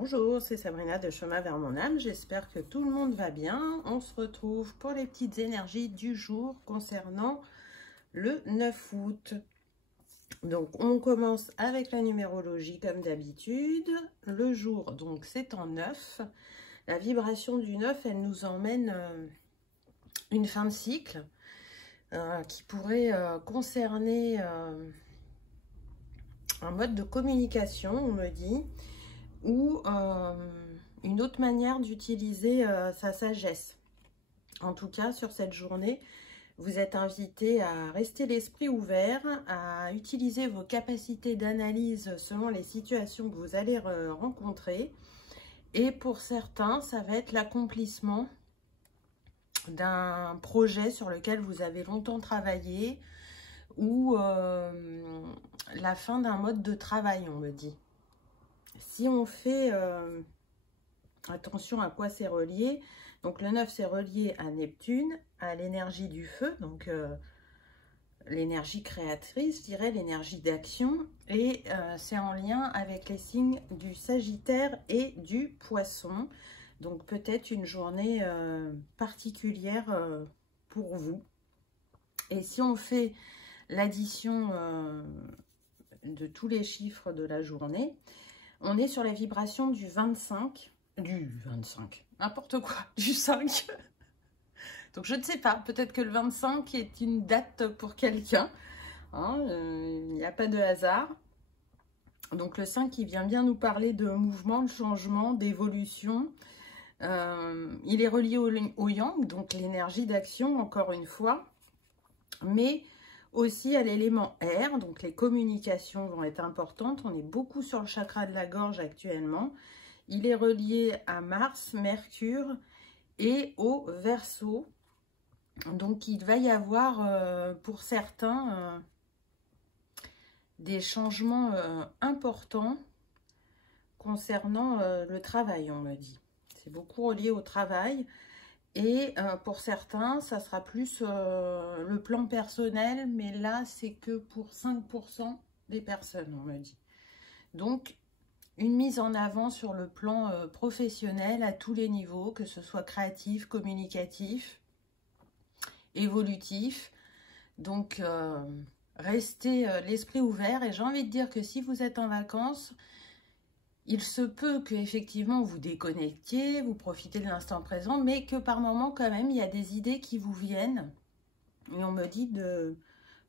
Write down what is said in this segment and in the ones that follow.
Bonjour, c'est Sabrina de Chemin vers mon âme. J'espère que tout le monde va bien. On se retrouve pour les petites énergies du jour concernant le 9 août. Donc, on commence avec la numérologie comme d'habitude. Le jour, donc, c'est en 9. La vibration du 9, elle nous emmène une fin de cycle qui pourrait concerner un mode de communication, on me dit, ou une autre manière d'utiliser sa sagesse. En tout cas, sur cette journée, vous êtes invité à rester l'esprit ouvert, à utiliser vos capacités d'analyse selon les situations que vous allez rencontrer. Et pour certains, ça va être l'accomplissement d'un projet sur lequel vous avez longtemps travaillé ou la fin d'un mode de travail, on me dit. Si on fait attention à quoi c'est relié, donc le 9 c'est relié à Neptune, à l'énergie du feu, donc l'énergie créatrice, je dirais, l'énergie d'action, et c'est en lien avec les signes du Sagittaire et du Poisson, donc peut-être une journée particulière pour vous. Et si on fait l'addition de tous les chiffres de la journée, on est sur la vibration du 25, n'importe quoi, du 5. Donc je ne sais pas, peut-être que le 25 est une date pour quelqu'un. Hein, il n'y a pas de hasard. Donc le 5, il vient bien nous parler de mouvement, de changement, d'évolution. Il est relié au yang, donc l'énergie d'action, encore une fois. Mais aussi à l'élément air, donc les communications vont être importantes. On est beaucoup sur le chakra de la gorge actuellement. Il est relié à Mars, Mercure et au Verseau. Donc il va y avoir pour certains des changements importants concernant le travail, on me dit. C'est beaucoup relié au travail. Et pour certains, ça sera plus le plan personnel, mais là, c'est que pour 5% des personnes, on me dit. Donc, une mise en avant sur le plan professionnel à tous les niveaux, que ce soit créatif, communicatif, évolutif. Donc, restez l'esprit ouvert. Et j'ai envie de dire que si vous êtes en vacances, il se peut que effectivement vous déconnectiez, vous profitez de l'instant présent, mais que par moment quand même, il y a des idées qui vous viennent. Et on me dit de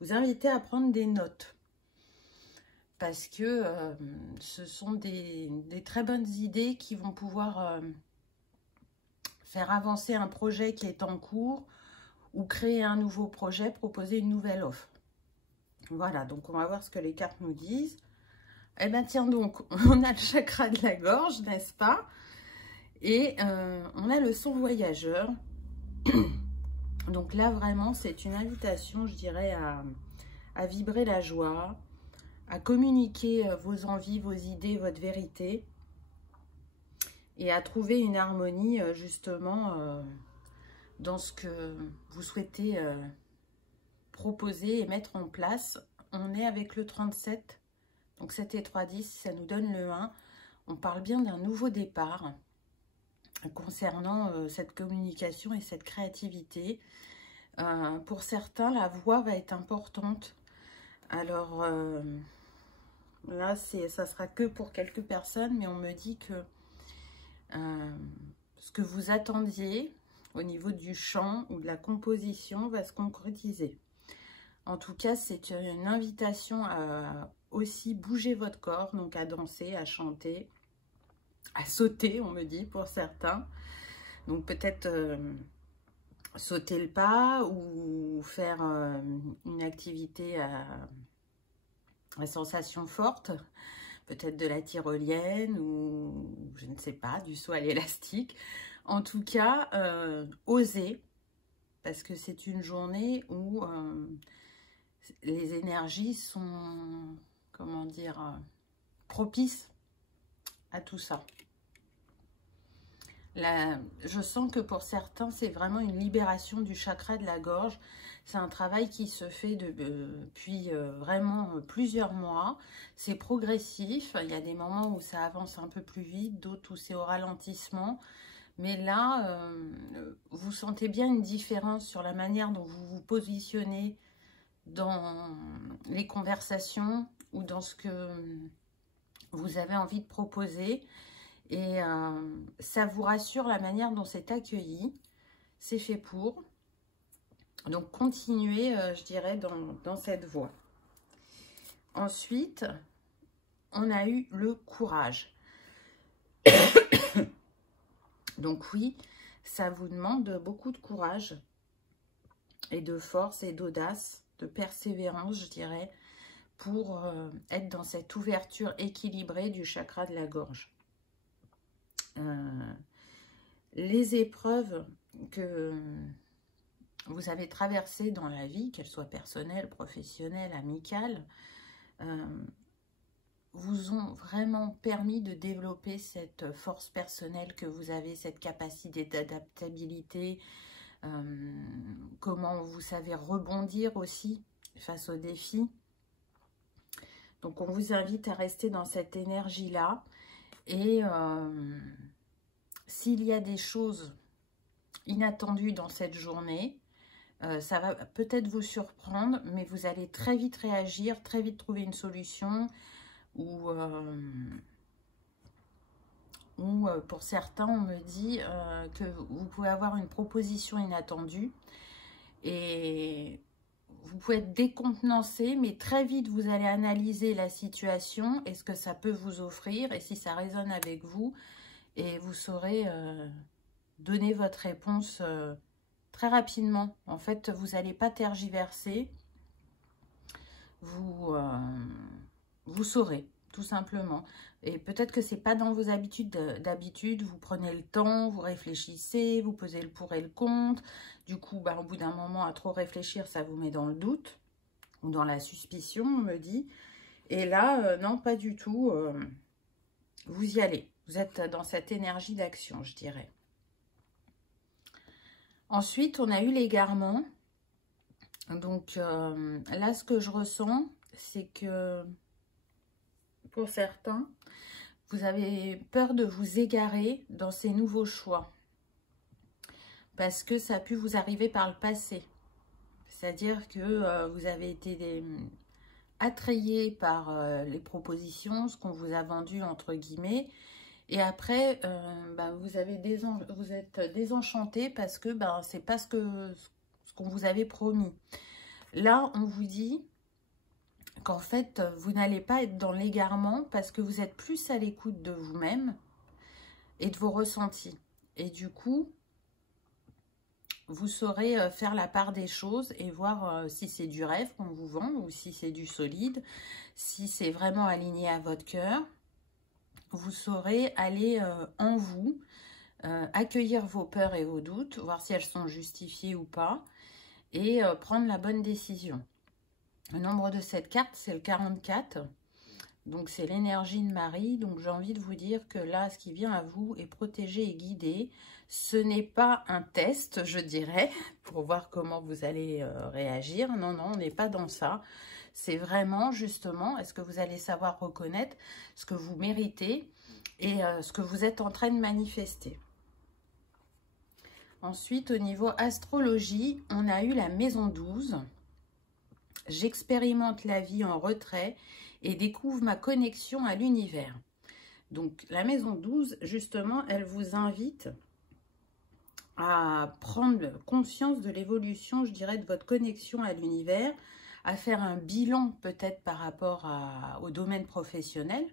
vous inviter à prendre des notes. Parce que ce sont des très bonnes idées qui vont pouvoir faire avancer un projet qui est en cours ou créer un nouveau projet, proposer une nouvelle offre. Voilà, donc on va voir ce que les cartes nous disent. Eh bien tiens donc, on a le chakra de la gorge, n'est-ce pas? Et on a le son voyageur. Donc là vraiment c'est une invitation, je dirais, à vibrer la joie, à communiquer vos envies, vos idées, votre vérité. Et à trouver une harmonie justement dans ce que vous souhaitez proposer et mettre en place. On est avec le 37. Donc 7 et 3, 10, ça nous donne le 1. On parle bien d'un nouveau départ concernant cette communication et cette créativité. Pour certains, la voix va être importante. Alors là, ça sera que pour quelques personnes, mais on me dit que ce que vous attendiez au niveau du chant ou de la composition va se concrétiser. En tout cas, c'est une invitation à aussi bouger votre corps, donc à danser, à chanter, à sauter, on me dit, pour certains. Donc peut-être sauter le pas ou faire une activité à sensation forte, peut-être de la tyrolienne ou je ne sais pas, du saut à l'élastique. En tout cas, osez, parce que c'est une journée où les énergies sont, comment dire, propices à tout ça. Je sens que pour certains, c'est vraiment une libération du chakra de la gorge. C'est un travail qui se fait depuis vraiment plusieurs mois. C'est progressif. Il y a des moments où ça avance un peu plus vite, d'autres où c'est au ralentissement. Mais là, vous sentez bien une différence sur la manière dont vous vous positionnez dans les conversations ou dans ce que vous avez envie de proposer. Et ça vous rassure la manière dont c'est accueilli. C'est fait pour. Donc, continuez, je dirais, dans cette voie. Ensuite, on a eu le courage. Donc oui, ça vous demande beaucoup de courage et de force et d'audace, de persévérance, je dirais, pour être dans cette ouverture équilibrée du chakra de la gorge. Les épreuves que vous avez traversées dans la vie, qu'elles soient personnelles, professionnelles, amicales, vous ont vraiment permis de développer cette force personnelle que vous avez, cette capacité d'adaptabilité, comment vous savez rebondir aussi face aux défis. Donc on vous invite à rester dans cette énergie-là et s'il y a des choses inattendues dans cette journée, ça va peut-être vous surprendre, mais vous allez très vite réagir, très vite trouver une solution. Ou pour certains, on me dit que vous pouvez avoir une proposition inattendue et vous pouvez être décontenancé, mais très vite, vous allez analyser la situation et ce que ça peut vous offrir et si ça résonne avec vous et vous saurez donner votre réponse très rapidement. En fait, vous n'allez pas tergiverser, vous saurez, tout simplement. Et peut-être que c'est pas dans vos habitudes d'habitude, vous prenez le temps, vous réfléchissez, vous pesez le pour et le contre. Du coup, au bout d'un moment, à trop réfléchir, ça vous met dans le doute ou dans la suspicion, on me dit. Et là, non, pas du tout. Vous y allez. Vous êtes dans cette énergie d'action, je dirais. Ensuite, on a eu l'égarement. Donc, là, ce que je ressens, c'est que pour certains, vous avez peur de vous égarer dans ces nouveaux choix. Parce que ça a pu vous arriver par le passé. C'est-à-dire que vous avez été attrayé par les propositions, ce qu'on vous a vendu entre guillemets. Et après, vous êtes désenchanté parce que c'est pas ce qu'on vous avait promis. Là, on vous dit qu'en fait, vous n'allez pas être dans l'égarement parce que vous êtes plus à l'écoute de vous-même et de vos ressentis. Et du coup, vous saurez faire la part des choses et voir si c'est du rêve qu'on vous vend ou si c'est du solide, si c'est vraiment aligné à votre cœur. Vous saurez aller en vous, accueillir vos peurs et vos doutes, voir si elles sont justifiées ou pas et prendre la bonne décision. Le nombre de cette carte, c'est le 44. Donc, c'est l'énergie de Marie. Donc, j'ai envie de vous dire que là, ce qui vient à vous est protégé et guidé. Ce n'est pas un test, je dirais, pour voir comment vous allez réagir. Non, non, on n'est pas dans ça. C'est vraiment, justement, est-ce que vous allez savoir reconnaître ce que vous méritez et ce que vous êtes en train de manifester. Ensuite, au niveau astrologie, on a eu la maison 12. J'expérimente la vie en retrait et découvre ma connexion à l'univers. Donc, la maison 12, justement, elle vous invite à prendre conscience de l'évolution, je dirais, de votre connexion à l'univers, à faire un bilan peut-être par rapport au domaine professionnel,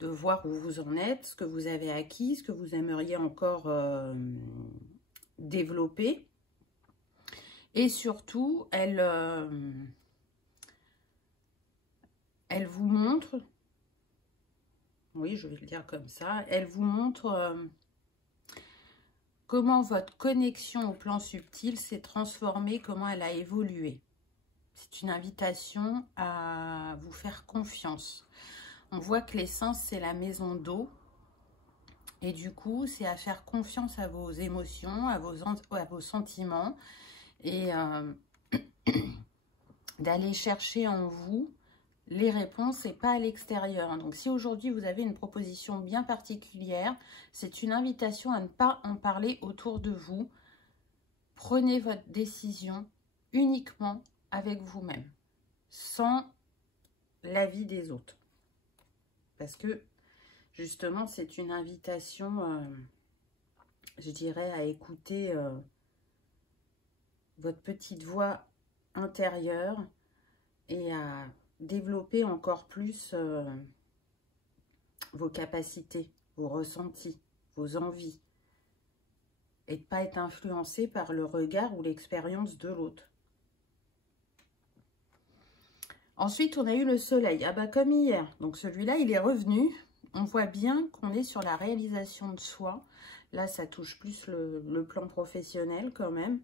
de voir où vous en êtes, ce que vous avez acquis, ce que vous aimeriez encore développer. Et surtout, elle vous montre, oui, je vais le dire comme ça, elle vous montre comment votre connexion au plan subtil s'est transformée, comment elle a évolué. C'est une invitation à vous faire confiance. On voit que l'essence, c'est la maison d'eau. Et du coup, c'est à faire confiance à vos émotions, à vos sentiments et d'aller chercher en vous les réponses et pas à l'extérieur. Donc, si aujourd'hui vous avez une proposition bien particulière, c'est une invitation à ne pas en parler autour de vous. Prenez votre décision uniquement avec vous-même, sans l'avis des autres. Parce que, justement, c'est une invitation, je dirais, à écouter votre petite voix intérieure et à développer encore plus vos capacités, vos ressentis, vos envies, et de ne pas être influencé par le regard ou l'expérience de l'autre. Ensuite, on a eu le soleil. Ah bah comme hier. Donc celui-là, il est revenu. On voit bien qu'on est sur la réalisation de soi. Là, ça touche plus le plan professionnel quand même.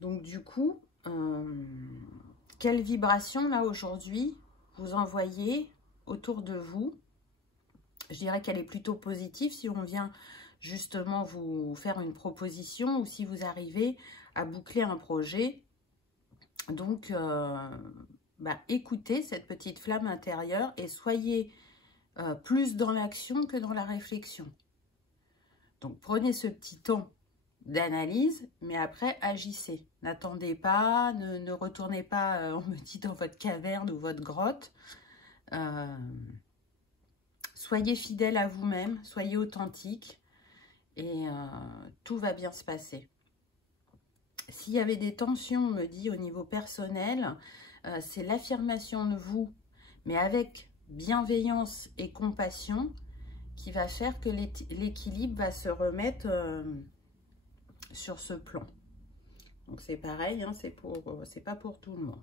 Donc du coup, quelle vibration là aujourd'hui vous envoyez autour de vous? Je dirais qu'elle est plutôt positive si on vient justement vous faire une proposition ou si vous arrivez à boucler un projet. Donc, écoutez cette petite flamme intérieure et soyez plus dans l'action que dans la réflexion. Donc, prenez ce petit temps d'analyse, mais après, agissez. N'attendez pas, ne retournez pas, on me dit, dans votre caverne ou votre grotte. Soyez fidèle à vous-même, soyez authentique et tout va bien se passer. S'il y avait des tensions, on me dit, au niveau personnel, c'est l'affirmation de vous, mais avec bienveillance et compassion, qui va faire que l'équilibre va se remettre sur ce plan. Donc c'est pareil, hein, c'est pas pour tout le monde.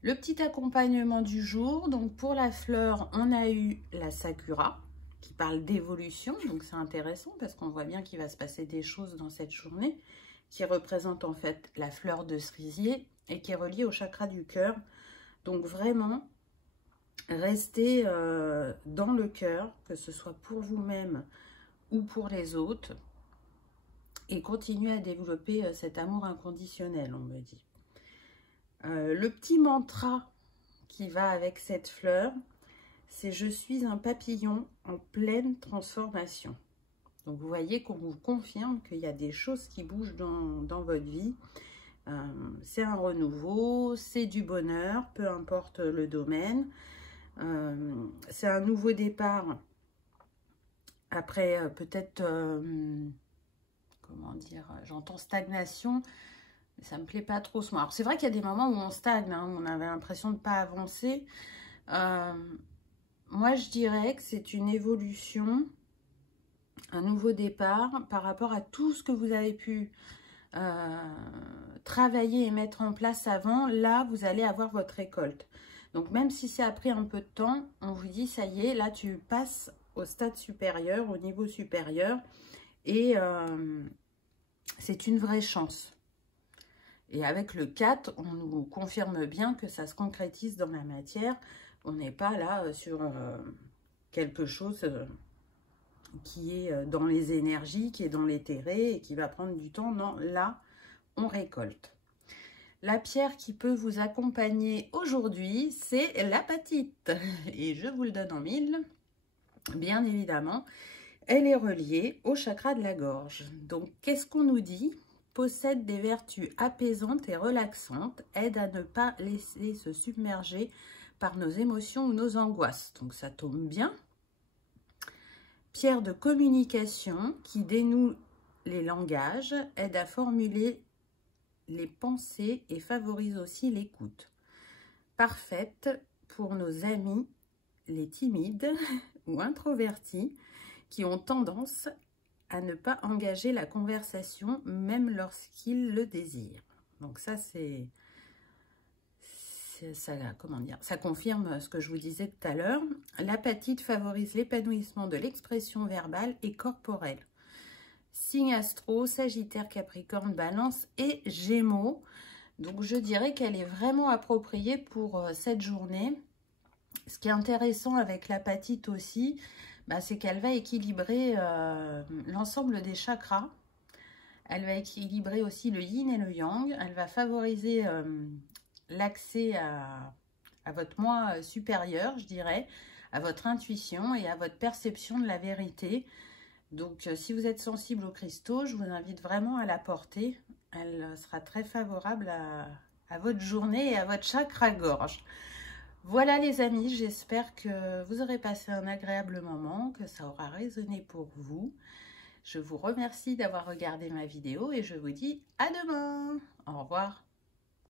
Le petit accompagnement du jour, donc pour la fleur, on a eu la Sakura, qui parle d'évolution, donc c'est intéressant parce qu'on voit bien qu'il va se passer des choses dans cette journée, qui représente en fait la fleur de cerisier et qui est reliée au chakra du cœur. Donc vraiment, restez dans le cœur, que ce soit pour vous-même ou pour les autres, et continuez à développer cet amour inconditionnel, on me dit. Le petit mantra qui va avec cette fleur, c'est « Je suis un papillon en pleine transformation ». Donc, vous voyez qu'on vous confirme qu'il y a des choses qui bougent dans votre vie. C'est un renouveau, c'est du bonheur, peu importe le domaine. C'est un nouveau départ après peut-être, comment dire, j'entends stagnation. Ça me plaît pas trop ce moment. Alors, c'est vrai qu'il y a des moments où on stagne, hein, on avait l'impression de ne pas avancer. Moi, je dirais que c'est une évolution, un nouveau départ par rapport à tout ce que vous avez pu travailler et mettre en place avant. Là, vous allez avoir votre récolte. Donc, même si ça a pris un peu de temps, on vous dit, ça y est, là, tu passes au stade supérieur, au niveau supérieur. Et c'est une vraie chance. Et avec le 4, on nous confirme bien que ça se concrétise dans la matière. On n'est pas là sur quelque chose qui est dans les énergies, qui est dans l'éthéré et qui va prendre du temps. Non, là, on récolte. La pierre qui peut vous accompagner aujourd'hui, c'est l'apatite. Et je vous le donne en mille, bien évidemment. Elle est reliée au chakra de la gorge. Donc, qu'est-ce qu'on nous dit ? Possède des vertus apaisantes et relaxantes, aide à ne pas laisser se submerger par nos émotions ou nos angoisses. Donc ça tombe bien. Pierre de communication qui dénoue les langages, aide à formuler les pensées et favorise aussi l'écoute. Parfaite pour nos amis, les timides ou introvertis, qui ont tendance à ne pas engager la conversation, même lorsqu'ils le désirent. Donc ça, comment dire, ça confirme ce que je vous disais tout à l'heure. L'apatite favorise l'épanouissement de l'expression verbale et corporelle. Signe astro, Sagittaire, Capricorne, Balance et Gémeaux. Donc je dirais qu'elle est vraiment appropriée pour cette journée. Ce qui est intéressant avec l'apatite aussi, c'est qu'elle va équilibrer l'ensemble des chakras. Elle va équilibrer aussi le yin et le yang. Elle va favoriser l'accès à votre moi supérieur, je dirais, à votre intuition et à votre perception de la vérité. Donc, si vous êtes sensible aux cristaux, je vous invite vraiment à la porter. Elle sera très favorable à votre journée et à votre chakra-gorge. Voilà les amis, j'espère que vous aurez passé un agréable moment, que ça aura résonné pour vous. Je vous remercie d'avoir regardé ma vidéo et je vous dis à demain. Au revoir.